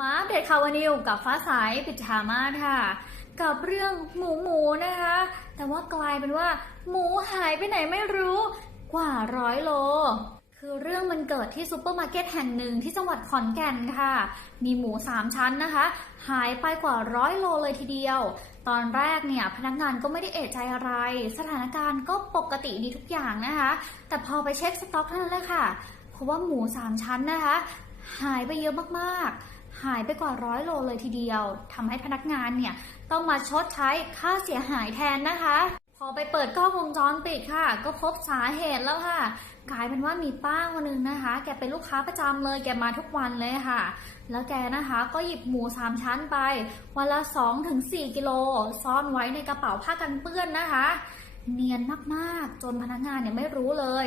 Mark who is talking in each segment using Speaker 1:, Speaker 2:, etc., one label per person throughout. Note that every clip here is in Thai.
Speaker 1: มาอัปเดตข่าววันนิวกับฟ้าใสปิชามาค่ะ กับเรื่องหมูหมูนะคะ แต่ว่ากลายเป็นว่า หมูหายไปไหนไม่รู้กว่าร้อยโล คือเรื่องมันเกิดที่ซูเปอร์มาร์เก็ตแห่งหนึ่งที่จังหวัดขอนแก่นค่ะ มีหมูสามชั้นนะคะ หายไปกว่าร้อยโลเลยทีเดียว ตอนแรกเนี่ยพนักงานก็ไม่ได้เอะใจอะไร สถานการณ์ก็ปกติดีทุกอย่างนะคะ แต่พอไปเช็คสต็อกเท่านั้นแหละค่ะ เพราะว่าหมูสามชั้นนะคะ หายไปเยอะมากๆ หายไปกว่าร้อยโลเลยทีเดียวทำให้พนักงานเนี่ยต้องมาชดใช้ค่าเสียหายแทนนะคะ พอไปเปิดกล้องวงจรปิดค่ะ ก็พบสาเหตุแล้วค่ะกลายเป็นว่ามีป้าคนหนึงนะคะ แกเป็นลูกค้าประจำเลยแกมาทุกวันเลยค่ะ แล้วแกนะคะก็หยิบหมูสามชั้นไป วันละ2-4ถึง4กิโลซ่อนไว้ในกระเป๋าผ้ากันเปื้อนนะคะ เนียนมากๆ จนพนักงานเนี่ยไม่รู้เลย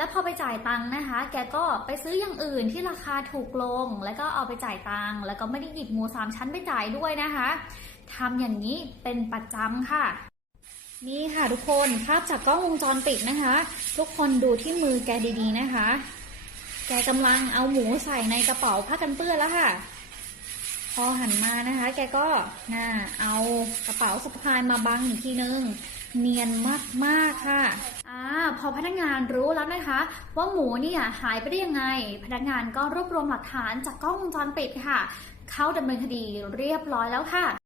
Speaker 1: แล้วพอไปจ่ายตังค์นะคะ แกก็ไปซื้ออย่างอื่นที่ราคาถูกลง แล้วก็เอาไปจ่ายตังค์แล้วก็ไม่ได้หยิบหมูสามชั้นไปจ่ายด้วยนะคะทำอย่างนี้เป็นประจำค่ะ นี่ค่ะทุกคนภาพจากกล้องวงจรปิดนะคะ ทุกคนดูที่มือแกดีๆนะคะ แกกำลังเอาหมูใส่ในกระเป๋าผ้ากันเปื้อนแล้วค่ะ พอหันมานะคะ แกก็น่าเอากระเป๋าสะพายมาบังอีกทีนึง เนียนมากๆค่ะ พอพนักงานรู้แล้วนะคะ ว่าหมูเนี่ยหายไปได้ยังไง พนักงานก็รวบรวมหลักฐานจากกล้องวงจรปิดค่ะ เข้าดำเนินคดีเรียบร้อยแล้วค่ะ